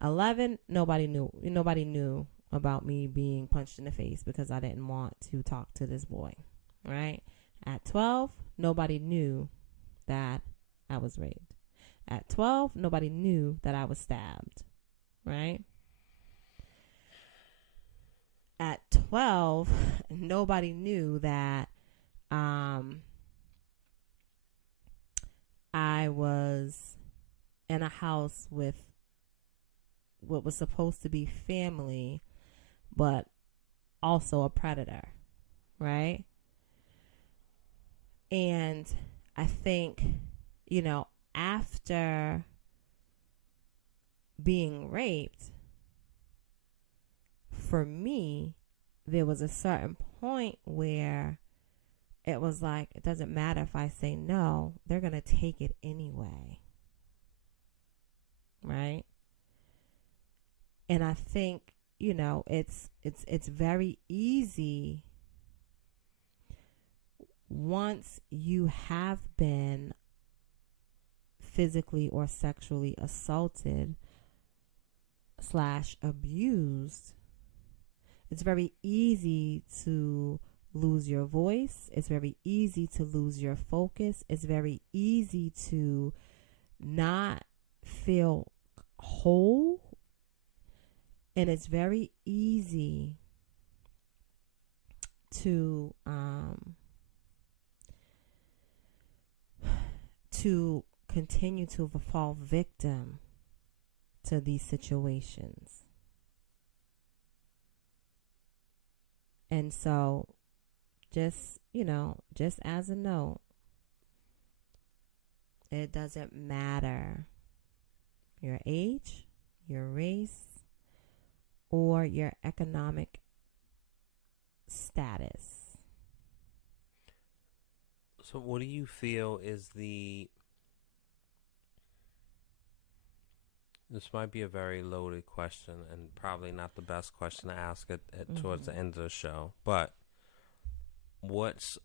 11, nobody knew. Nobody knew about me being punched in the face because I didn't want to talk to this boy, right? At 12, nobody knew that I was raped. At 12, nobody knew that I was stabbed, right? At 12, nobody knew that I was in a house with what was supposed to be family, but also a predator, right? And I think, after being raped, for me, there was a certain point where it was like, it doesn't matter if I say no, they're going to take it anyway. Right? And I think, it's very easy once you have been physically or sexually assaulted / abused, it's very easy to lose your voice. It's very easy to lose your focus. It's very easy to not feel whole. And it's very easy to continue to fall victim to these situations. And so just as a note, it doesn't matter your age, your race, or your economic status. So what do you feel is this might be a very loaded question and probably not the best question to ask towards the end of the show, but what's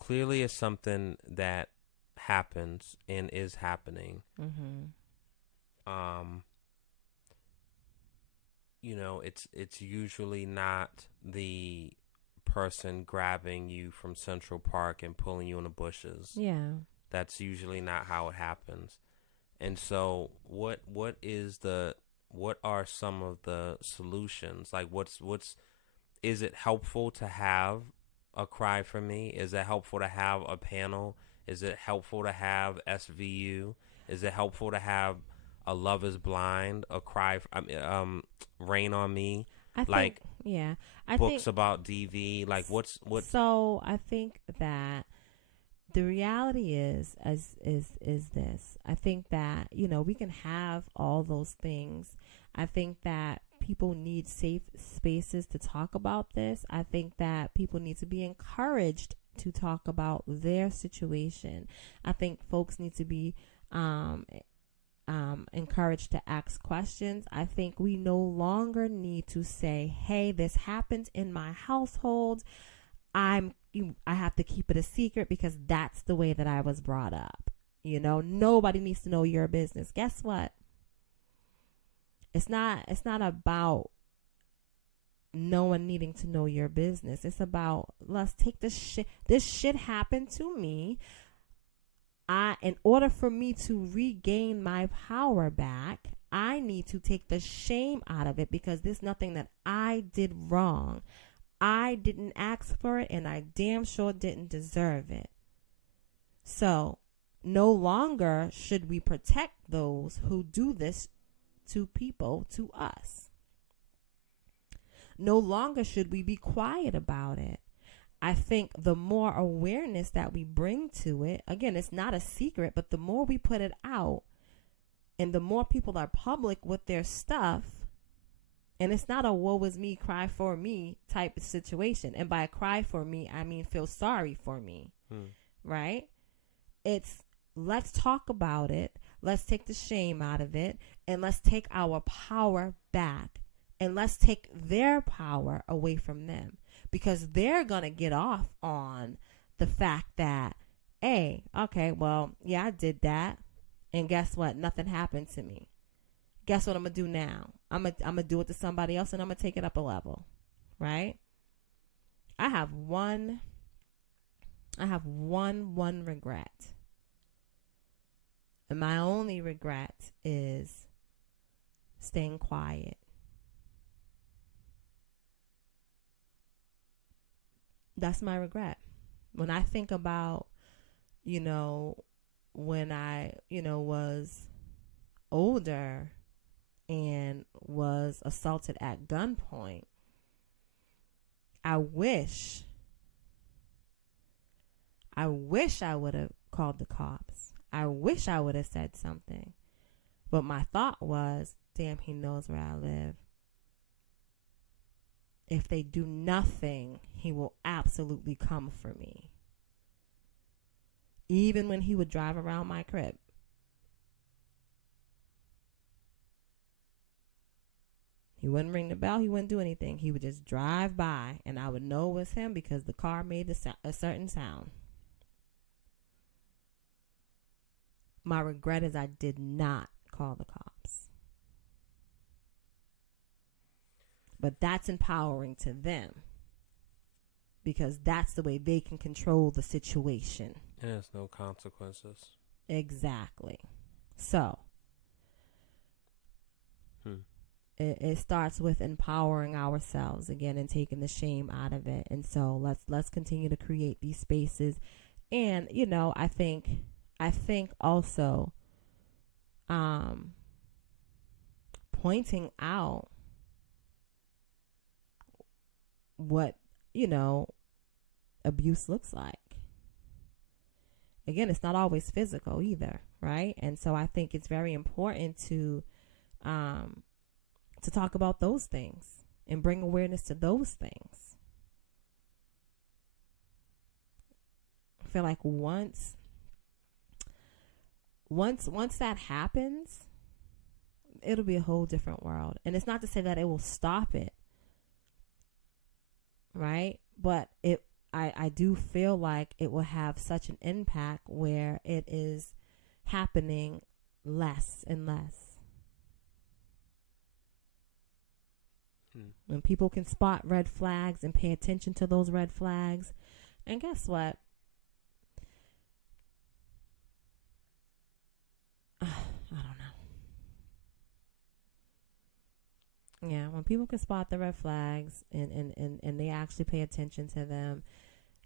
clearly it's something that happens and is happening. You know, it's usually not the person grabbing you from Central Park and pulling you in the bushes. Yeah. That's usually not how it happens. And so what are some of the solutions? Like is it helpful to have a cry for me? Is it helpful to have a panel? Is it helpful to have SVU? Is it helpful to have a Love is Blind, a cry, Rain on Me? I like think, yeah. I books think, about DV, like what? So I think that the reality is this. I think that, you know, we can have all those things. I think that people need safe spaces to talk about this. I think that people need to be encouraged to talk about their situation. I think folks need to be encouraged to ask questions. I think we no longer need to say, hey, this happened in my household. I have to keep it a secret because that's the way that I was brought up. You know, nobody needs to know your business. Guess what? It's not about no one needing to know your business. It's about, let's take this shit happened to me. In order for me to regain my power back, I need to take the shame out of it because there's nothing that I did wrong. I didn't ask for it, and I damn sure didn't deserve it. So, no longer should we protect those who do this to people, to us. No longer should we be quiet about it. I think the more awareness that we bring to it, again, it's not a secret, but the more we put it out and the more people are public with their stuff, and it's not a woe is me, cry for me type of situation. And by cry for me, I mean feel sorry for me, right? It's let's talk about it. Let's take the shame out of it, and let's take our power back, and let's take their power away from them. Because they're going to get off on the fact that, hey, okay, well, yeah, I did that. And guess what? Nothing happened to me. Guess what I'm going to do now? I'm going to do it to somebody else, and I'm going to take it up a level. Right? I have one regret. And my only regret is staying quiet. That's my regret. When I think about, you know, when I, you know, was older and was assaulted at gunpoint, I wish I would have called the cops. I wish I would have said something. But my thought was, damn, he knows where I live. If they do nothing, he will absolutely come for me. Even when he would drive around my crib. He wouldn't ring the bell. He wouldn't do anything. He would just drive by, and I would know it was him because the car made a certain sound. My regret is I did not call the cops. But that's empowering to them because that's the way they can control the situation. And there's no consequences. Exactly. So it starts with empowering ourselves again and taking the shame out of it. And so let's continue to create these spaces. And you know, I think also pointing out what, you know, abuse looks like. Again, it's not always physical either, right? And so I think it's very important to talk about those things and bring awareness to those things. I feel like once that happens, it'll be a whole different world. And it's not to say that it will stop it. Right? But I do feel like it will have such an impact where it is happening less and less. When people can spot red flags and pay attention to those red flags. And guess what? I don't know. Yeah, when people can spot the red flags and they actually pay attention to them,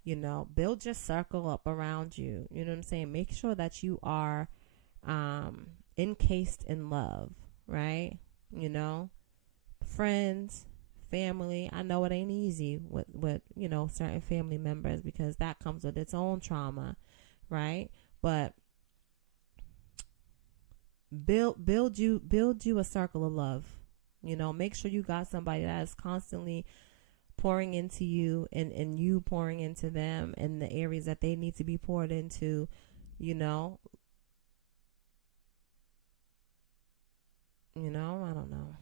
you know, build your circle up around you. You know what I'm saying? Make sure that you are encased in love, right? You know, friends, family. I know it ain't easy with you know, certain family members, because that comes with its own trauma, right? But build you a circle of love. You know, make sure you got somebody that is constantly pouring into you, and you pouring into them in the areas that they need to be poured into, you know. I don't know.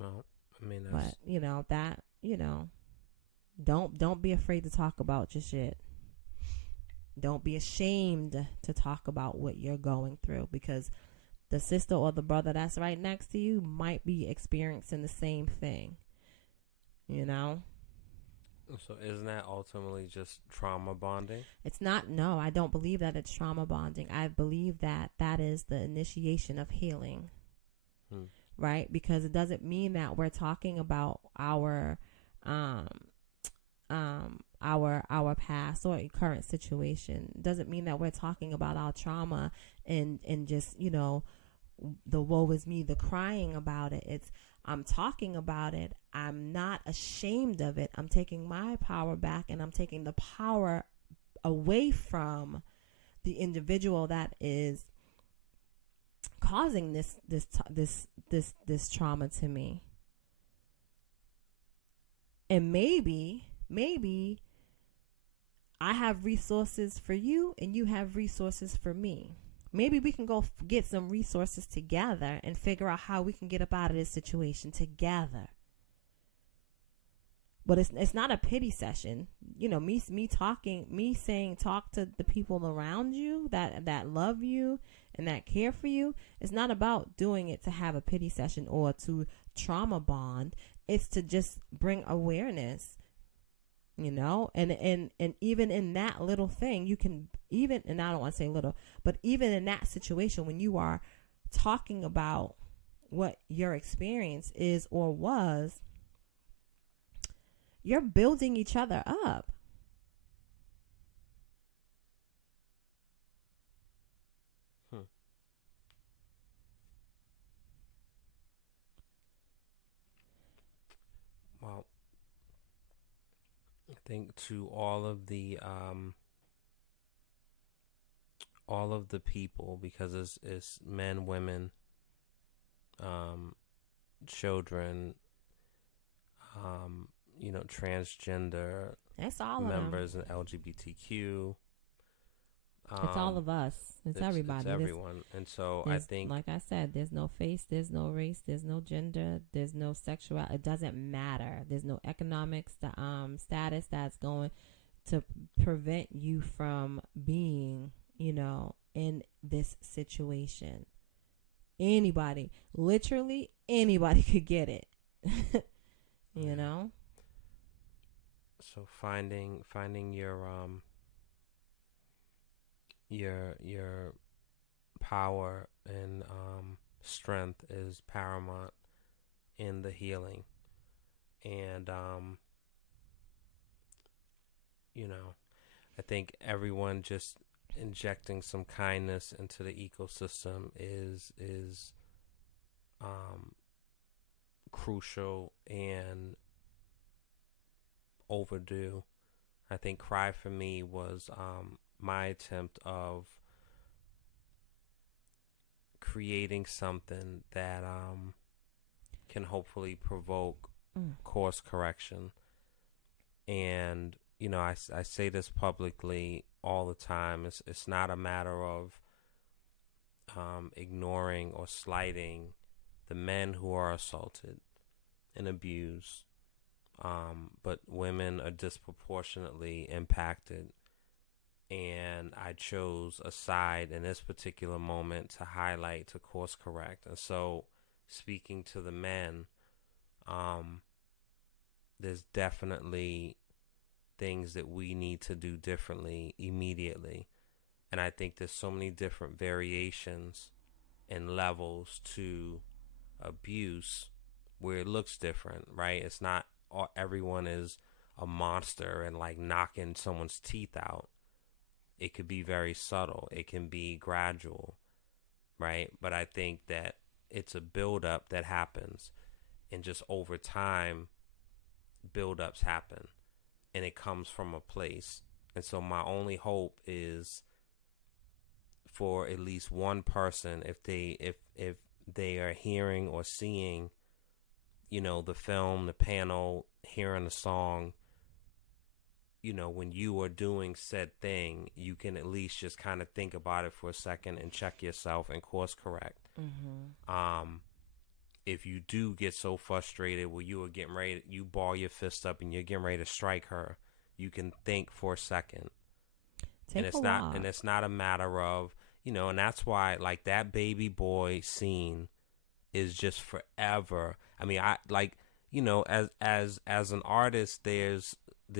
Well, I mean, but you know that, you know, don't be afraid to talk about your shit. Don't be ashamed to talk about what you're going through, because the sister or the brother that's right next to you might be experiencing the same thing, you know. So isn't that ultimately just trauma bonding? It's not. No, I don't believe that it's trauma bonding. I believe that that is the initiation of healing. Right? Because it doesn't mean that we're talking about our past or current situation. It doesn't mean that we're talking about our trauma and just, you know, the woe is me, the crying about it. It's, I'm talking about it. I'm not ashamed of it. I'm taking my power back, and I'm taking the power away from the individual that is causing this trauma to me. And maybe I have resources for you and you have resources for me. Maybe we can go get some resources together and figure out how we can get up out of this situation together. But it's not a pity session. You know, me saying talk to the people around you that love you and that care for you. It's not about doing it to have a pity session or to trauma bond. It's to just bring awareness, you know, and even in that little thing, you can even, and I don't want to say little, but even in that situation, when you are talking about what your experience is or was, you're building each other up. Well, I think to all of the people, because it's men, women, children, you know, transgender, that's all members in LGBTQ. It's all of us. It's everybody. It's everyone. And so I think, like I said, there's no face, there's no race, there's no gender, there's no sexuality. It doesn't matter. There's no economics, status that's going to prevent you from being, you know, in this situation. Anybody, literally anybody could get it. You know? So finding your power and strength is paramount in the healing. And you know, I think everyone just injecting some kindness into the ecosystem is crucial and overdue. I think Cry for Me was my attempt of creating something that can hopefully provoke course correction. And you know, I say this publicly all the time. It's not a matter of ignoring or slighting the men who are assaulted and abused, but women are disproportionately impacted. And I chose a side in this particular moment to highlight, to course correct. And so, speaking to the men, there's definitely things that we need to do differently immediately. And I think there's so many different variations and levels to abuse where it looks different, right? It's not everyone is a monster and like knocking someone's teeth out. It could be very subtle. It can be gradual, right? But I think that it's a buildup that happens, and just over time, buildups happen, and it comes from a place. And so my only hope is for at least one person, if they are hearing or seeing, you know, the film, the panel, hearing the song, you know, when you are doing said thing, you can at least just kind of think about it for a second and check yourself and course correct. Mm-hmm. If you do get so frustrated where you are getting ready, you ball your fist up and you're getting ready to strike her, you can think for a second. And it's not a matter of, you know, and that's why like that baby boy scene is just forever. I mean, I like, you know, as an artist, there's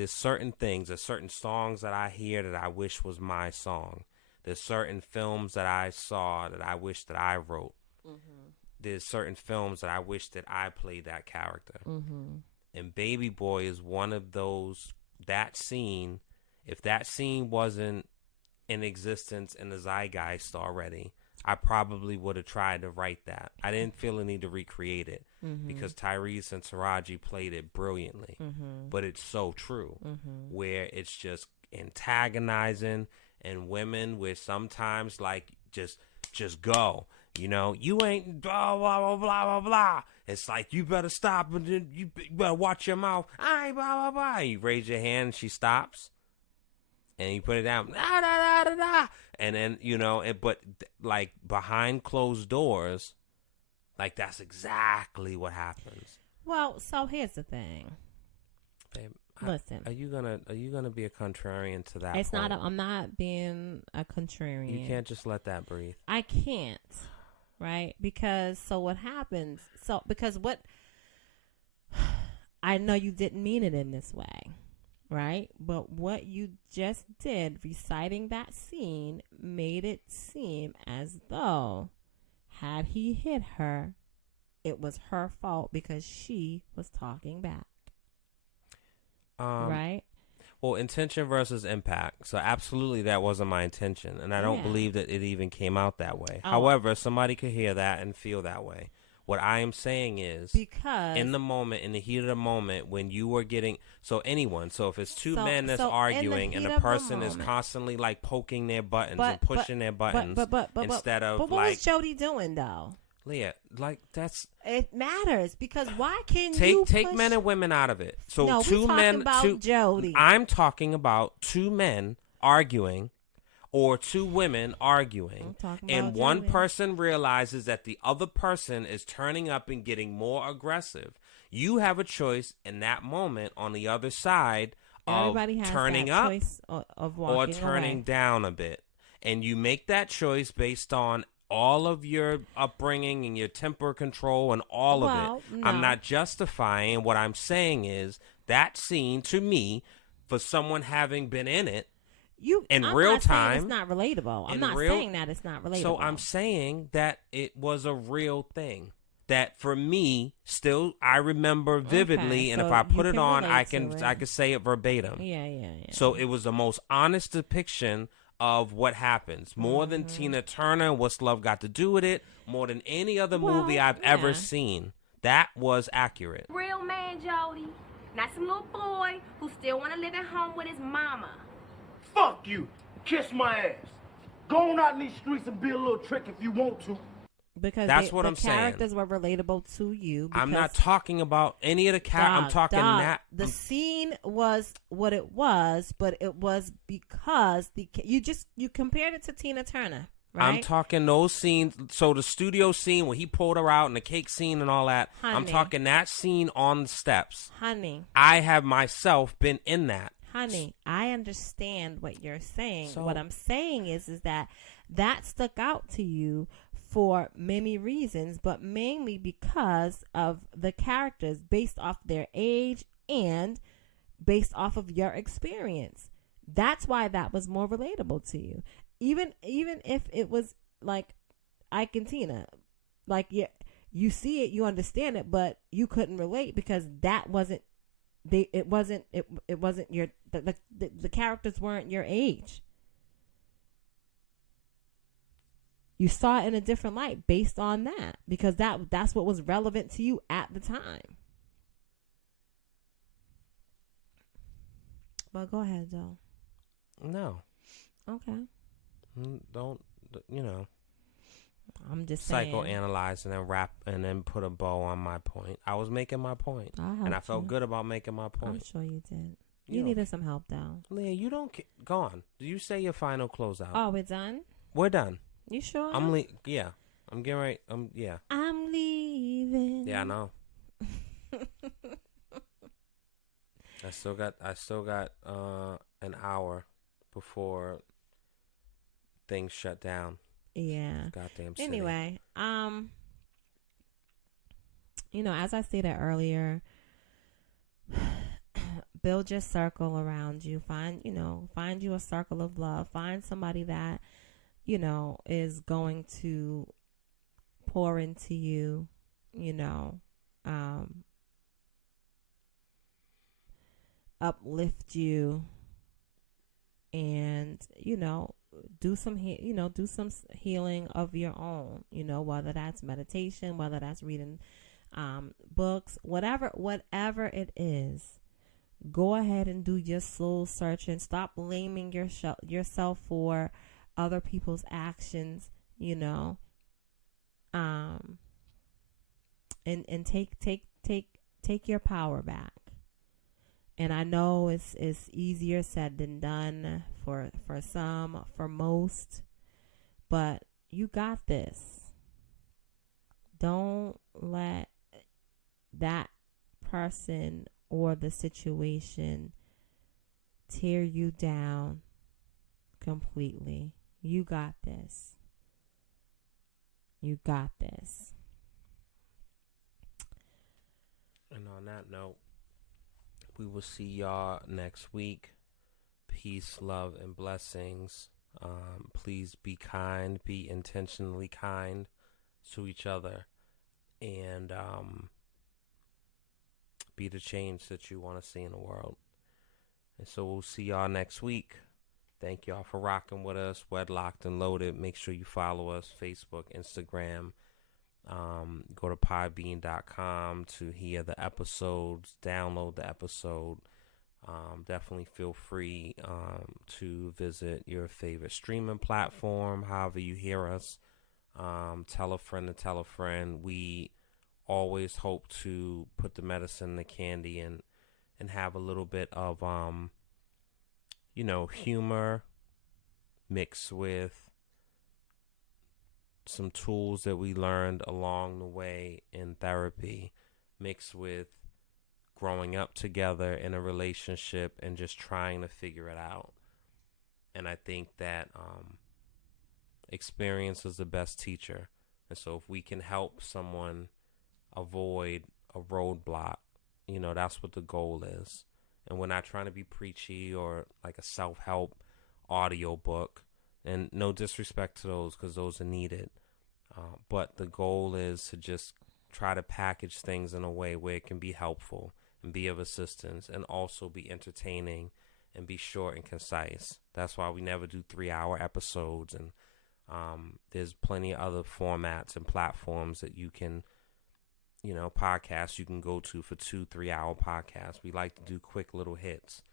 certain things, there's certain songs that I hear that I wish was my song. There's certain films that I saw that I wish that I wrote. Mm-hmm. There's certain films that I wish that I played that character. Mm-hmm. And Baby Boy is one of those, that scene, if that scene wasn't in existence in the zeitgeist already, I probably would have tried to write that. I didn't feel the need to recreate it because Tyrese and Taraji played it brilliantly. But it's so true, where it's just antagonizing, and women where sometimes like just go. You know, you ain't blah, blah, blah, blah, blah, blah. It's like, you better stop and you better watch your mouth. I ain't blah, blah, blah. You raise your hand and she stops. And you put it down. Da, da, da, da, da. And then, you know, but like behind closed doors, like that's exactly what happens. Well, so here's the thing. Babe, listen. Are you gonna be a contrarian to that? It's point? not. I'm not being a contrarian. You can't just let that breathe. I can't. Right? Because what happens? Because what I know you didn't mean it in this way, right? But what you just did, reciting that scene, made it seem as though had he hit her, it was her fault because she was talking back. Right? Well, intention versus impact. So absolutely that wasn't my intention. And I don't believe that it even came out that way. Oh. However, somebody could hear that and feel that way. What I am saying is, because in the moment, in the heat of the moment, when you were getting, so if it's two men that's arguing and the person is constantly like poking their buttons and pushing their buttons instead of But what was Jody doing though? Leah, like that's it matters because why can you take men and women out of it? So no, two men, about Jody. I'm talking about two men arguing, or two women arguing, and one person realizes that the other person is turning up and getting more aggressive. You have a choice in that moment on the other side of turning up or turning down a bit, and you make that choice based on all of your upbringing and your temper control and all of it. No. I'm not justifying. What I'm saying is that scene, to me, for someone having been in it, in real time, it's not relatable. I'm not saying that it's not relatable. So I'm saying that it was a real thing. That for me, still, I remember vividly, and if I put it on, I can say it verbatim. Yeah. So it was the most honest depiction of what happens, more than Tina Turner and What's Love Got to Do with It, more than any other movie I've ever seen. That was accurate. Real man, Jody, not some little boy who still want to live at home with his mama. Fuck you. Kiss my ass. Go on out in these streets and be a little trick if you want to. Because that's what I'm saying. The characters were relatable to you. I'm not talking about any of the characters. I'm talking that. The scene was what it was, but it was because you compared it to Tina Turner. right? I'm talking those scenes. So the studio scene when he pulled her out and the cake scene and all that. Honey. I'm talking that scene on the steps. Honey. I have myself been in that. Honey, I understand what you're saying. So, what I'm saying is that stuck out to you for many reasons, but mainly because of the characters based off their age and based off of your experience. That's why that was more relatable to you. Even if it was like Ike and Tina, like you see it, you understand it, but you couldn't relate because that wasn't it wasn't your the characters weren't your age. You saw it in a different light based on that because that's what was relevant to you at the time. Well, go ahead, Joe. No. Okay. Don't, I'm just saying. Psychoanalyze and then put a bow on my point. I was making my point. And I felt good about making my point. I'm sure you did. You needed some help, though. Leah, you don't... Go on. Do you say your final closeout? Oh, we're done? We're done. You sure? Yeah. I'm getting ready. Yeah. I'm leaving. Yeah, I know. I still got an hour before things shut down. Yeah. Goddamn city. Anyway, as I stated earlier, build your circle around you. Find you a circle of love. Find somebody that, is going to pour into you, uplift you, and do some healing of your own, whether that's meditation, whether that's reading books, whatever it is. Go ahead and do your soul searching. Stop blaming yourself for other people's actions, and take your power back. And I know it's easier said than done for some, for most, but you got this. Don't let that person or the situation tear you down completely. You got this. You got this. And on that note, we will see y'all next week. Peace, love, and blessings. Please be kind. Be intentionally kind to each other. And be the change that you want to see in the world. And so we'll see y'all next week. Thank y'all for rocking with us. Wedlocked and Loaded. Make sure you follow us. Facebook, Instagram. Go to podbean.com to hear the episodes, download the episode. Definitely feel free to visit your favorite streaming platform, however you hear us. Tell a friend to tell a friend. We always hope to put the medicine in the candy and have a little bit of humor mixed with some tools that we learned along the way in therapy, mixed with growing up together in a relationship and just trying to figure it out. And I think that experience is the best teacher. And so if we can help someone avoid a roadblock, that's what the goal is. And we're not trying to be preachy or like a self-help audio book. And no disrespect to those, because those are needed. But the goal is to just try to package things in a way where it can be helpful and be of assistance and also be entertaining and be short and concise. That's why we never do 3-hour episodes. And there's plenty of other formats and platforms that you can, podcasts you can go to for 2-3 hour podcasts. We like to do quick little hits.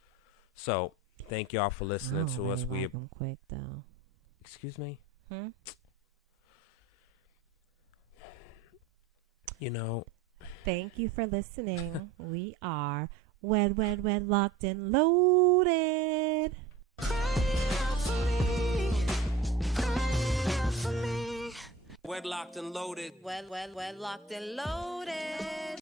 So thank y'all for listening to us. We like them quick though. Excuse me? Thank you for listening. We are Wedlocked and Loaded. Crying out for me, crying out wedlocked and loaded. Wedlocked and loaded.